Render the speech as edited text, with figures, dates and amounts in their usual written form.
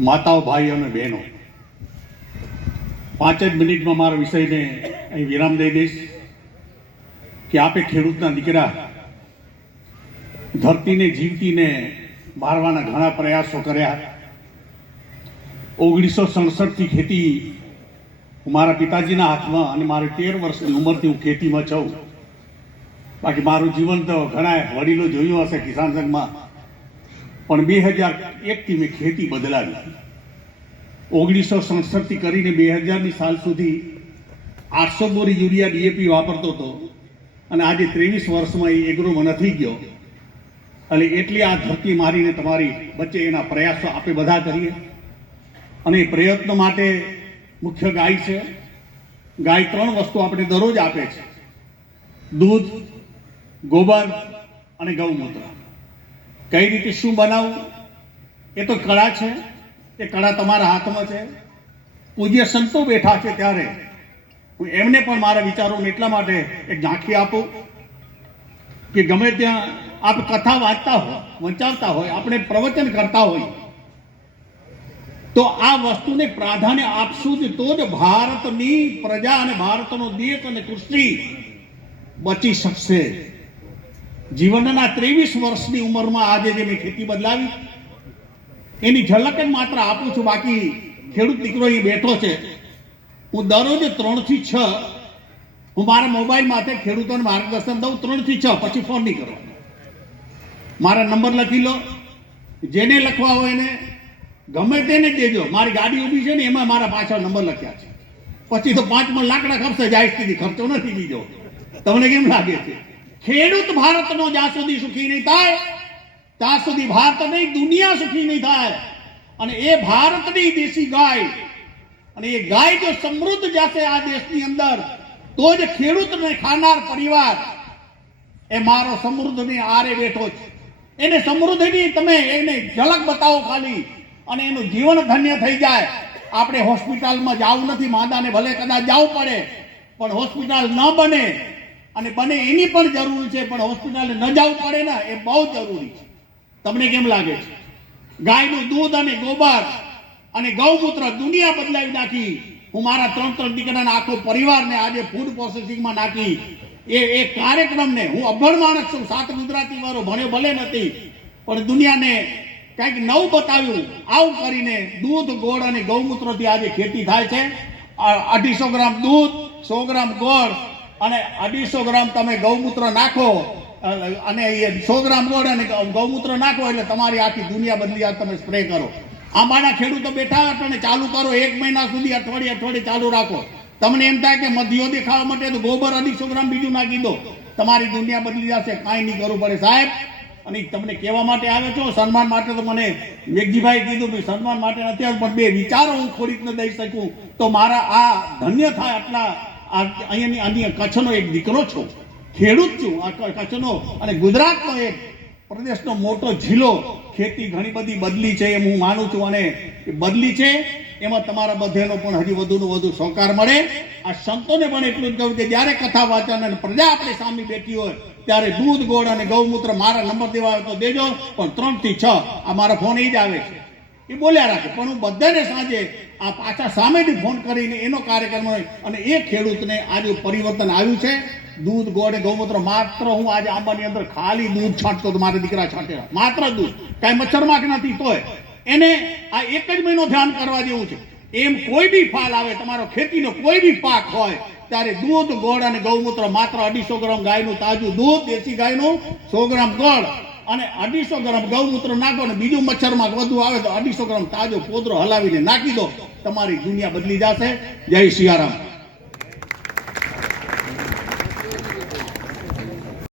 માતાઓ, ભાઈઓ અને બહેનો, 5 જ મિનિટમાં મારા વિષયને અહીં વિરામ દઈ દઈશ કે આપે ખેડૂતના દીકરા ધરતીને જીવતીને મારવાના ઘણા પ્રયાસો કર્યા. 1967થી ખેતી મારા પિતાજીના હાથમાં અને મારે 13 વર્ષની ઉંમરથી હું ખેતીમાં છું. બાકી મારું જીવન તો ઘણા વડીલો જોયું હશે કિસાન સંઘમાં, પણ 2001થી મેં ખેતી બદલાવી. 1967થી કરીને 2000ની સાલ સુધી 800 બોરી યુરિયા ડીએપી વાપરતો હતો અને આજે 23 વર્ષમાં એ એગ્રોમાં નથી ગયો. એટલે એટલી આ ધરતી મારીને તમારી વચ્ચે એના પ્રયાસો આપણે બધા કરીએ. અને એ પ્રયત્ન માટે મુખ્ય ગાય છે. ગાય 3 વસ્તુ આપણે દરરોજ આપે છે: દૂધ, ગોબર અને ગૌમૂત્ર. કઈ રીતે શું બનાવવું એ તો કળા છે. એ કળા તમારા હાથમાં છે. પૂજ્ય સંતો બેઠા છે ત્યારે હું એમને પણ મારા વિચારોને એટલા માટે એક ઝાંખી આપું કે ગમે ત્યાં આપ કથા વાંચતા હોય, વંચાવતા હોય, આપણે પ્રવચન કરતા હોય તો આ વસ્તુને પ્રાધાન્ય આપશું જ તો જ ભારતની પ્રજા અને ભારતનો દેશ અને કૃષિ બચી શકશે. જીવનના 23 વર્ષની ઉંમરમાં આજે જે મેં ખેતી બદલાવી એની ઝલક જ માત્ર આપું છું. બાકી ખેડૂત દીકરો એ બેઠો છે. હું દરરોજ 3 થી 6 હું મારા મોબાઈલમાંથી ખેડૂતોને માર્ગદર્શન દઉં. 3 થી 6 પછી ફોન નહીં કરવાનો. મારા નંબર લખી લો. જેને લખવા હોય એને ગમે તેને દેજો. મારી ગાડી ઊભી છે ને એમાં મારા પાછળ નંબર લખ્યા છે. પછી તો 5 લાકડા ખર્ચે જાય સુધી ખર્ચો નથી બીજો. તમને કેમ લાગે છે? ખેડૂત ભારતનો જ્યાં સુધી સુખી નહીં થાય ત્યાં સુધી ભારત નહીં દુનિયા સુખી નહીં થાય. અને એ ભારતની દેશી ગાય અને એ ગાય જો સમૃદ્ધ જશે આ દેશની અંદર તો જ ખેડૂતને ખાનાર પરિવાર એ મારો સમૃદ્ધની આરે બેઠો છે. એને સમૃદ્ધિની તમે એને ઝલક બતાવો ખાલી અને એનું જીવન ધન્ય થઈ જાય. આપણે હોસ્પિટલમાં જવું નથી. માંદાને ભલે કદાચ જવું પડે પણ હોસ્પિટલ ન બને અને બને એની પણ જરૂર છે, પણ હોસ્પિટલે ન જવું પડે ને એ બહુ જરૂરી છે. તમને કેમ લાગે છે? ગાયનું દૂધ અને ગોબર અને ગૌમૂત્ર દુનિયા બદલાવી નાખી. હું મારા 3 દીકરાના આખો પરિવારને આજે ફૂડ પ્રોસેસિંગમાં નાખી. એ કાર્યક્રમને હું અભણ માણસ છું, 7 ગુજરાતી વાળો, ભણ્યો ભલે નથી પણ દુનિયાને કંઈક નવું બતાવ્યું. આવું કરીને દૂધ, ગોળ અને ગૌમૂત્રથી આજે ખેતી થાય છે. 250 ગ્રામ દૂધ, 100 ગ્રામ ગોળ અને 250 ગ્રામ તમે ગૌમૂત્ર નાખો અને 100 ગ્રામ ગોળ અને ગૌમૂત્ર નાખો એટલે તમારી આખી દુનિયા બદલી જાય. તમે સ્પ્રે કરો. આંબાના ખેડૂતો બેઠા અને ચાલુ કરો. 1 મહિના સુધી અઠવાડિયે ચાલુ રાખો. તમને એમ થાય કે મધ્યો દેખાવા માટે તો ગોબર 250 ગ્રામ બીજું નાખી દો. તમારી દુનિયા બદલી જશે. કાંઈ નહીં કરવું પડે સાહેબ. અને તમને કહેવા માટે આવે છો. સન્માન માટે તો મને મેઘજીભાઈ કીધું કે સન્માન માટે નથી આવ્યું, પણ 2 વિચારો હું ખોરીને દઈ શકું તો મારા આ ધન્ય થાય. આટલા અહીંયાની કચ્છનો એક દીકરો છું, ખેડૂત છું આ કચ્છનો અને ગુજરાતનો એક પ્રદેશનો મોટો જિલ્લો. ખેતી ઘણી બધી બદલી છે એમ હું માનું છું અને એ બદલી છે એમાં તમારા બધેનો પણ હજી વધુનું વધુ સહકાર મળે. આ સંતોને પણ એટલું જ કહ્યું કે જ્યારે કથા વાંચન અને પ્રજા આપણી સામે બેઠી હોય ત્યારે દૂધ, ગોળ અને ગૌમૂત્ર મારા નંબર દેવા હોય તો દેજો. પણ 3 થી 6 આ મારા ફોન એ જ આવે છે, એ બોલ્યા રાખે. પણ હું બધાને સાંજે આ પાછા સામેથી ફોન કરીને એનો કાર્યક્રમ હોય અને એ ખેડૂતને આજે પરિવર્તન આવ્યું છે. દૂધ, ગોળ અને ગૌમૂત્ર માત્ર હું આજે આંબાની અંદર ખાલી દૂધ છાંટતો તો મારા દીકરા છાંટેલા. માત્ર દૂધ, કાંઈ મચ્છરમાખ નથી. તોય એને આ 1 જ મહિનો ધ્યાન કરવા જેવું છે. એમ કોઈ બી ફાલ આવે, તમારો ખેતીનો કોઈ બી પાક હોય ત્યારે દૂધ, ગોળ અને ગૌમૂત્ર માત્ર 250 ગ્રામ ગાયનું તાજું દૂધ, દેશી ગાયનું, 100 ગ્રામ ગોળ અને 250 ગ્રામ ગૌમૂત્ર નાખો. અને બીજું મચ્છરમાં વધુ આવે તો 250 ગ્રામ તાજો પોદરો હલાવીને નાખી દો. તમારી દુનિયા બદલી જશે. જય સિયારામ.